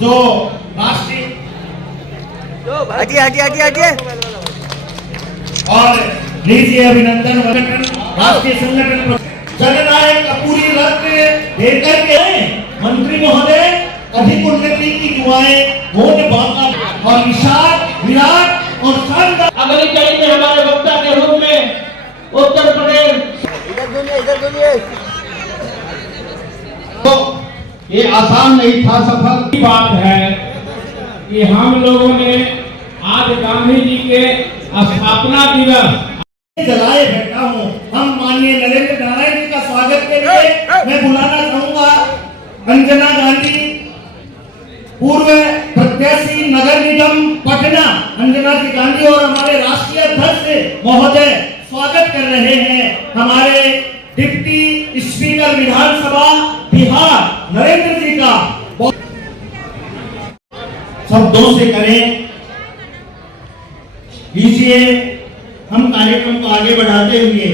जो राष्ट्रीय और लीजिए अभिनंदन राष्ट्रीय संगठन जननायक का पूरी रत्न देकर के मंत्री महोदय अधिक उन्नति की दुआएं होने बाका और विशाल विराट और शानदार अगली कड़ी में हमारे वक्ता के रूप में उत्तर प्रदेश तो ये आसान नहीं था सफल की बात है कि हम लोगों ने आज गांधी जी के स्थापना दिवस जलाए बैठा हूँ। हम माननीय नरेंद्र नारायण जी का स्वागत के लिए मैं बुलाना चाहूंगा अंजना गांधी, पूर्व प्रत्याशी नगर निगम पटना अंजना जी गांधी और हमारे राष्ट्रीय अध्यक्ष महोदय स्वागत कर रहे हैं हमारे डिप्टी स्पीकर विधानसभा बिहार नरेंद्र जी का। शब्दों से करें लीजिए हम कार्यक्रम को आगे बढ़ाते हुए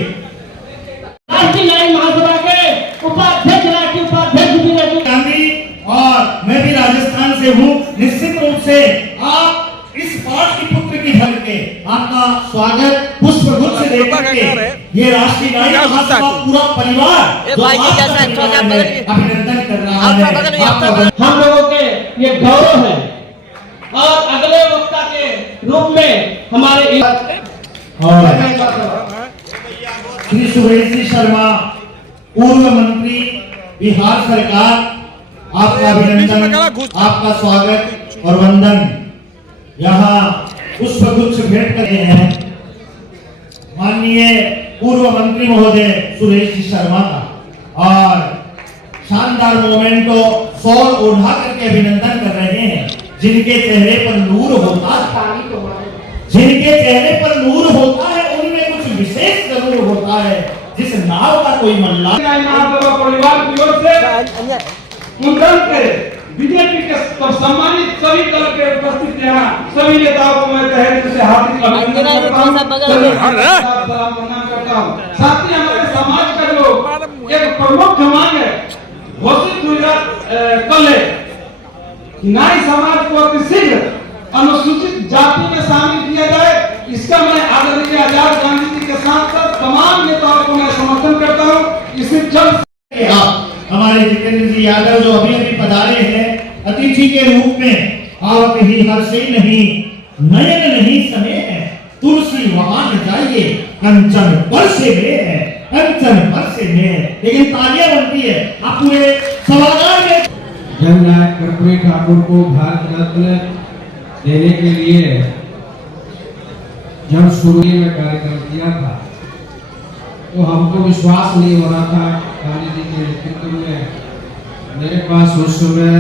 राष्ट्रीय न्याय महासभा के उपाध्यक्ष राष्ट्रीय उपाध्यक्ष विजय गांधी और मैं भी राजस्थान से हूँ। निश्चित रूप से आप इस पार्टी पुत्र की धर के आपका स्वागत पुष्प गुच्छ देकर के ये राष्ट्रीय न्याय महासभा पूरा परिवार अभिनंदन कर रहा है। हम लोगों के ये गौरव है और अगले वक्ता के रूप में हमारे श्री सुरेश जी शर्मा पूर्व मंत्री बिहार सरकार, आपका अभिनंदन, आपका स्वागत और वंदन। यहाँ पुष्प गुच्छ भेंट कर रहे हैं माननीय पूर्व मंत्री महोदय सुरेश जी शर्मा का और शानदार मोमेंटो शॉल ओढ़ा करके अभिनंदन कर रहे हैं। जिनके चेहरे पर नूर होता है, जिनके चेहरे पर नूर होता है उनमें कुछ विशेष जरूर होता है। जिस नाव का कोई मल्ला परिवार की ओर से मुद्रण करे बीजेपी के सम्मानित सभी दल के उपस्थित यहाँ सभी नेताओं को मैं तहे दिल से हार्दिक अभिनंदन करता हूँ। साथ ही हमारे समाज का जो एक प्रमुख मांग है घोषित हुई कल है, नाई समाज को अतिशीघ्र अनुसूचित जाति में शामिल किया जाए। इसका मैं आदरणीय आजाद गांधी जी के साथ साथ तमाम नेताओं को मैं समर्थन करता हूँ। इसे जल्द हमारे जितेंद्र जी यादव जो अभी अभी पधारे हैं अतिथि के रूप में, आप ही हर से नहीं नयन नहीं सने हैं तुलसी वहां न जाइए कंचन पर से में है, कंचन पर से में है। लेकिन तालियां बनती है आप पूरे सभागार में। जननायक कर्पूरी ठाकुर को भारत रत्न देने के लिए जब शुरू में कार्यक्रम किया था तो हमको विश्वास नहीं हो रहा था गांधी जी के नेतृत्व में। मेरे पास उस समय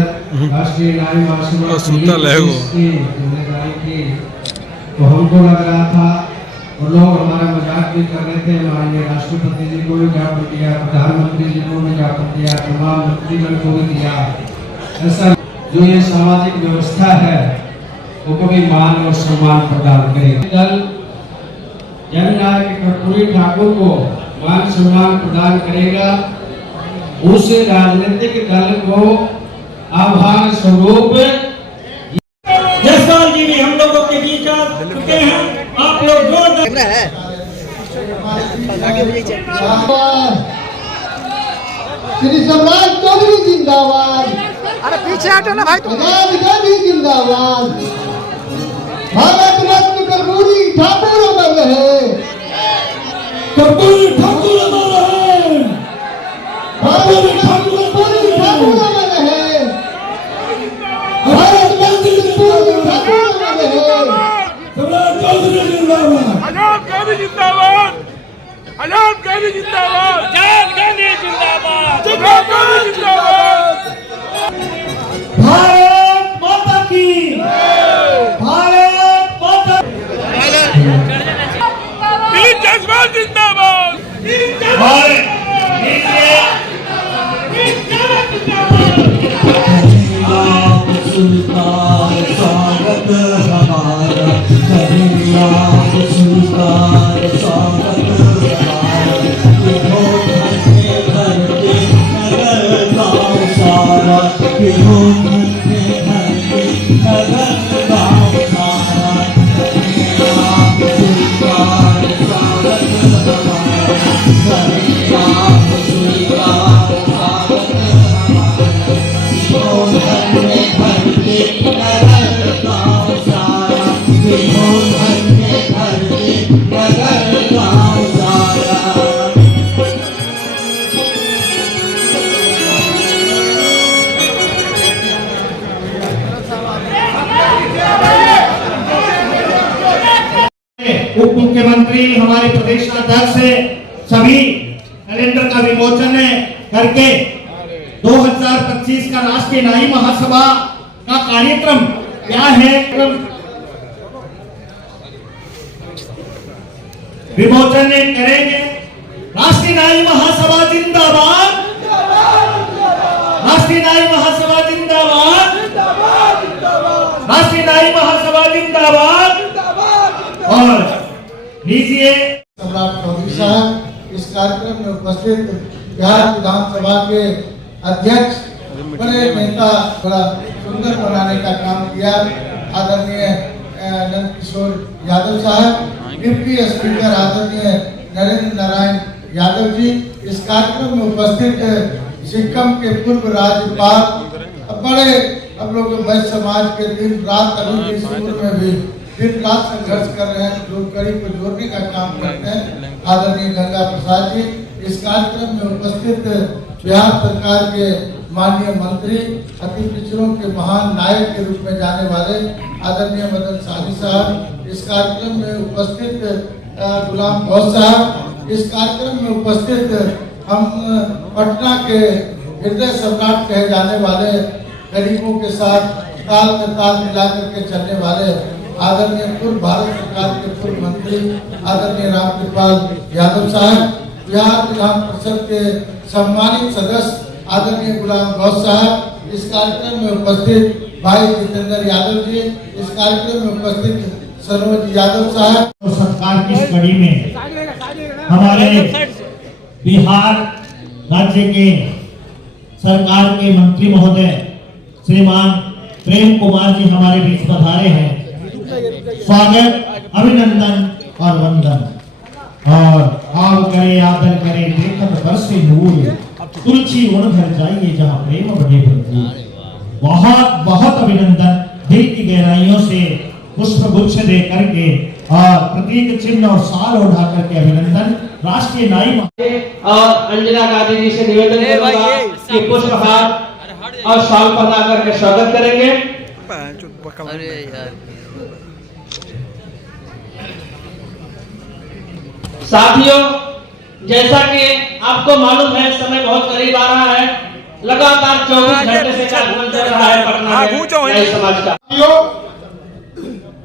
राष्ट्रीय न्याय महासभा की जिम्मेदारी थी तो हमको लग रहा था और लोग हमारा मजाक भी कर रहे थे। माननीय राष्ट्रपति जी को भी ज्ञापन दिया, प्रधानमंत्री जी को भी ज्ञापन दिया, तमाम मंत्रीगण को भी दिया। ऐसा जो ये सामाजिक व्यवस्था है वो कभी मान और सम्मान प्रदान करे। दल जननायक कर्पूरी ठाकुर को मान सम्मान प्रदान करेगा, उस राजनीतिक दल को आभार स्वरूप जसपाल जी भी हम लोगों के बीच आ चुके हैं। आप लोग श्री सम्राट चौधरी जिंदाबाद। अरे पीछे हटो ना भाई तुम। गांधी जिंदाबाद। भारत रत्न कर्पूरी ठाकुर अमर रहे, कर्पूरी ठाकुर अमर रहे, कर्पूरी ठाकुर अमर रहे, भारत रत्न कर्पूरी ठाकुर अमर रहे। सम्राट चौधरी जिंदाबाद, आजाद गांधी जिंदाबाद, आजाद गांधी जिंदाबाद, आजाद गांधी जिंदाबाद, आजाद गांधी जिंदाबाद। भारत माता की, भारत माता जसपाल जिंदाबाद। और नीचे सुल्तान स्वागत हमारा, सुल्तान स्वागत हमारा, घर के नगर गाँव सारा, घर के धन्य धरती नगर गाँव सारा, विभो धन्य धरती नगर गाँव सारा। उप मुख्यमंत्री हमारे प्रदेश अध्यक्ष सभी कैलेंडर का विमोचन करके 2025 का राष्ट्रीय नाई महासभा का कार्यक्रम क्या है, विमोचन करेंगे। राष्ट्रीय नाई महासभा जिंदाबाद, राष्ट्रीय नाई महासभा जिंदाबाद, राष्ट्रीय नाई महासभा जिंदाबाद। और लीजिए सम्राट चौधरी साहब इस कार्यक्रम में उपस्थित बिहार विधानसभा के अध्यक्ष, बड़े नेता, बड़ा सुंदर बनाने का काम किया आदरणीय नंद किशोर यादव साहब, डिप्टी स्पीकर आदरणीय नरेंद्र नारायण यादव जी, इस कार्यक्रम में उपस्थित सिक्किम के पूर्व राज्यपाल, बड़े हम लोग वैश्य समाज के दिन रात अभी इस उम्र में भी दिन रात संघर्ष कर रहे हैं, जो गरीब को जोड़ने का काम करते हैं, आदरणीय गंगा प्रसाद जी। इस कार्यक्रम में उपस्थित बिहार सरकार के माननीय मंत्री, अति पिछड़ों के महान नायक के रूप में जाने वाले आदरणीय मदन साहनी साहब, इस कार्यक्रम में उपस्थित गुलाम गौस साहब, इस कार्यक्रम में उपस्थित हम पटना के हृदय सम्राट कहे जाने वाले, गरीबों के साथ ताल में ताल मिलाकर के चलने वाले आदरणीय पूर्व भारत सरकार के पूर्व मंत्री आदरणीय रामकृपाल यादव साहब, बिहार विधान परिषद के सम्मानित सदस्य आदरणीय गुलाम गौस साहब, इस कार्यक्रम में उपस्थित भाई जितेंद्र यादव जी, इस कार्यक्रम में उपस्थित सरोज यादव साहब। और सरकार की इस कड़ी में हमारे बिहार राज्य के सरकार के मंत्री महोदय श्रीमान प्रेम कुमार जी हमारे बीच पधारे हैं। स्वागत, अभिनंदन और वंदन। और आव करे आदर करे देखत बरसे नूर, तुलसी उड़ घर जाइए जहाँ प्रेम बढ़े भरपूर। बहुत बहुत अभिनंदन, दिल की गहराइयों से पुष्प गुच्छ दे करके और प्रतीक चिन्ह और साल उठा करके अभिनंदन। राष्ट्रीय नाई और अंजना गांधी जी से निवेदन करूंगा कि पुष्पहार और शाल पहना करके स्वागत करेंगे। अरे यार, साथियों, जैसा कि आपको मालूम है समय बहुत करीब आ रहा है, लगातार 24 घंटे से कार्यक्रम चल रहा है पटना में नाई समाज का।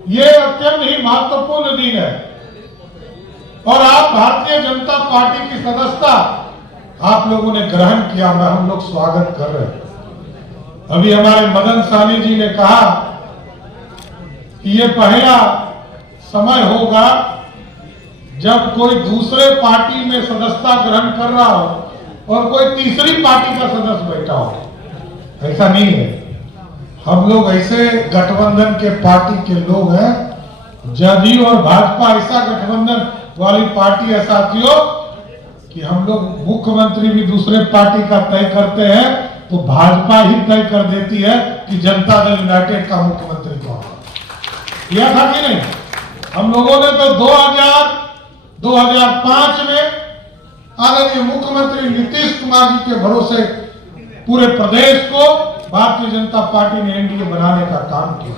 ये अत्यंत ही महत्वपूर्ण दिन है और आप भारतीय जनता पार्टी की सदस्यता आप लोगों ने ग्रहण किया, मैं हम लोग स्वागत कर रहे हैं। अभी हमारे मदन साहनी जी ने कहा कि ये पहला समय होगा जब कोई दूसरे पार्टी में सदस्यता ग्रहण कर रहा हो और कोई तीसरी पार्टी का सदस्य बैठा हो। ऐसा नहीं है, हम लोग ऐसे गठबंधन के पार्टी के लोग हैं, जदयू और भाजपा ऐसा गठबंधन वाली पार्टी है साथियों कि हम लोग मुख्यमंत्री भी दूसरे पार्टी का तय करते हैं तो भाजपा ही तय कर देती है कि जनता दल यूनाइटेड का मुख्यमंत्री कौन है। यह था कि नहीं? हम लोगों ने तो 2005 में आदरणीय मुख्यमंत्री नीतीश कुमार जी के भरोसे पूरे प्रदेश को भारतीय जनता पार्टी ने एनडीए बनाने का काम किया।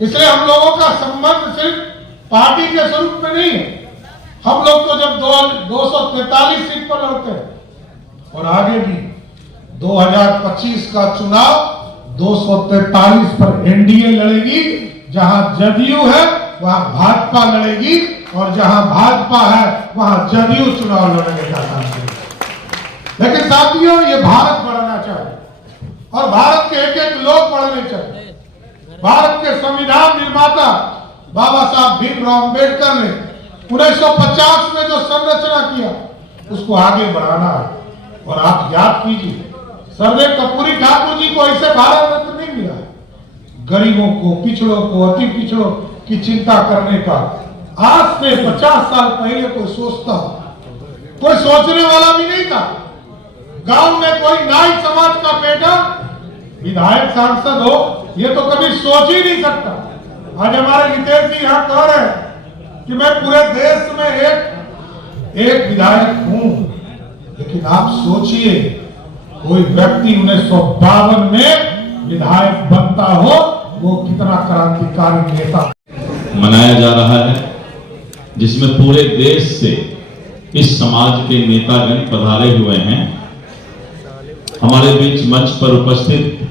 इसलिए हम लोगों का संबंध सिर्फ पार्टी के स्वरूप में नहीं है। हम लोग तो जब 243 सीट पर लड़ते हैं और आगे भी 2025 का चुनाव 243 पर एनडीए लड़ेगी। जहां जदयू है वहां भाजपा लड़ेगी और जहां भाजपा है वहां जदयू चुनाव लड़ने का काम करेगी। लेकिन साथियों, ये भारत बढ़ना चाहिए और भारत के एक एक लोग बढ़ने चाहिए। भारत के संविधान निर्माता बाबा साहब भीमराव अम्बेडकर ने 1950 में जो संरचना किया उसको आगे बढ़ाना है। और आप याद कीजिए, सरदेव कर्पूरी ठाकुर जी को ऐसे भारत रत्न नहीं मिला। गरीबों को, पिछड़ों को, अति पिछड़ों की चिंता करने का आज से 50 साल पहले कोई सोचता, कोई सोचने वाला भी नहीं था। गांव में कोई नाई समाज का बेटा विधायक सांसद हो, ये तो कभी सोच ही नहीं सकता। आज हमारे नितेश जी यहाँ कह रहे हैं कि मैं पूरे देश में एक विधायक हूं, लेकिन आप सोचिए कोई व्यक्ति 1952 में विधायक बनता हो, वो कितना क्रांतिकारी नेता मनाया जा रहा है, जिसमें पूरे देश से इस समाज के नेतागण पधारे हुए हैं। हमारे बीच मंच पर उपस्थित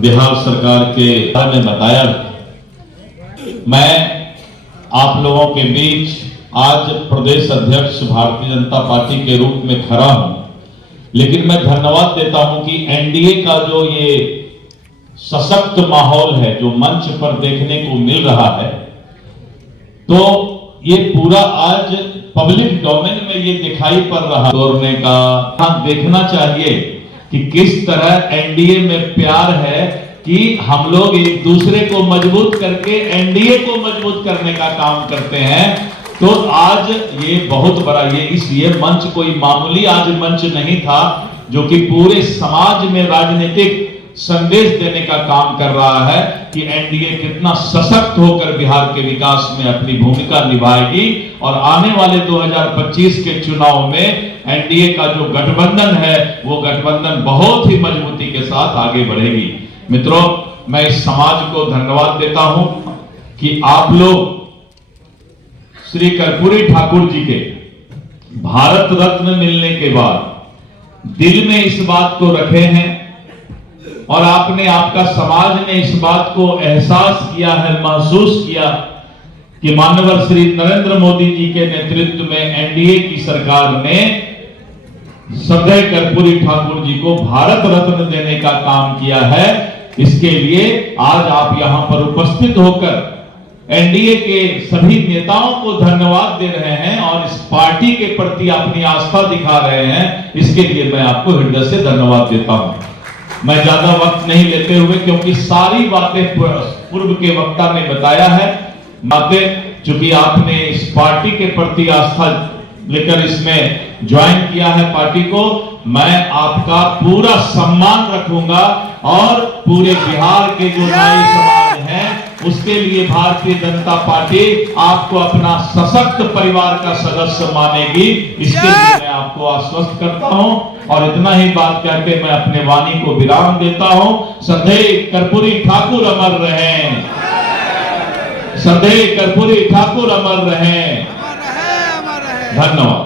बिहार सरकार के ने बताया, मैं आप लोगों के बीच आज प्रदेश अध्यक्ष भारतीय जनता पार्टी के रूप में खड़ा हूं, लेकिन मैं धन्यवाद देता हूं कि एनडीए का जो ये सशक्त माहौल है जो मंच पर देखने को मिल रहा है, तो ये पूरा आज पब्लिक डोमेन में ये दिखाई पड़ रहा तोड़ने का। हाँ, देखना चाहिए कि किस तरह एनडीए में प्यार है कि हम लोग एक दूसरे को मजबूत करके एनडीए को मजबूत करने का काम करते हैं। तो आज ये बहुत बड़ा ये मंच कोई मामूली आज मंच नहीं था, जो कि पूरे समाज में राजनीतिक संदेश देने का काम कर रहा है कि एनडीए कितना सशक्त होकर बिहार के विकास में अपनी भूमिका निभाएगी और आने वाले 2025 के चुनाव में एनडीए का जो गठबंधन है वो गठबंधन बहुत ही मजबूती के साथ आगे बढ़ेगी। मित्रों, मैं इस समाज को धन्यवाद देता हूं कि आप लोग श्री कर्पूरी ठाकुर जी के भारत रत्न मिलने के बाद दिल में इस बात को रखे हैं और आपका समाज ने इस बात को एहसास किया है, महसूस किया कि माननीय श्री नरेंद्र मोदी जी के नेतृत्व में एनडीए की सरकार ने श्रद्धेय कर्पूरी ठाकुर जी को भारत रत्न देने का काम किया है। इसके लिए आज आप यहां पर उपस्थित होकर एनडीए के सभी नेताओं को धन्यवाद दे रहे हैं और इस पार्टी के प्रति अपनी आस्था दिखा रहे हैं, इसके लिए मैं आपको हृदय से धन्यवाद देता हूं। मैं ज्यादा वक्त नहीं लेते हुए, क्योंकि सारी बातें पूर्व के वक्ता ने बताया है, बातें चूंकि आपने इस पार्टी के प्रति आस्था लेकर इसमें ज्वाइन किया है पार्टी को, मैं आपका पूरा सम्मान रखूंगा और पूरे बिहार के जो नाई समाज हैं उसके लिए भारतीय जनता पार्टी आपको अपना सशक्त परिवार का सदस्य मानेगी। इसके लिए मैं आपको आश्वस्त करता हूं और इतना ही बात करके मैं अपने वाणी को विराम देता हूं। श्रद्धेय कर्पूरी ठाकुर अमर रहें, श्रद्धेय कर्पूरी ठाकुर अमर रहें। धन्यवाद।